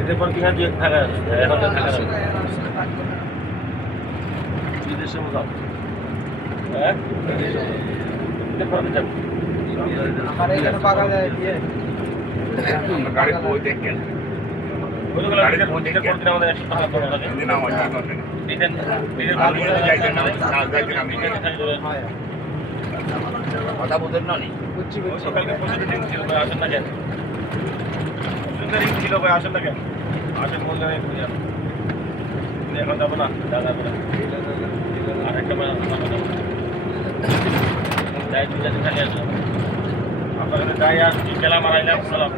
এদের পর কি থাকা এখন থাকা বিদেশে যাও হ্যাঁ আমার এখানে পাকা যায় দিয়ে গাড়ি বই দেখেন গাড়িতে পৌঁছে করতে আমাদের 100 টাকা করে লাগে দিন আমার কি করবেন দিতেন আমি যাইতে না যাইতে না আমি কথা বুঝেন না নি বুঝছি বুঝছি সকালকে প্রচুর রিং ছিল ভাই আসেন না কেন প্রচুর রিং ছিল ভাই আসেন না কেন আসেন বললে এখন যাবো না দাদা বলে আরেকটা যাই দুই জাতি খালি আসলাম আপনার কাছে যাই আর খেলা মারাইলাম সালাম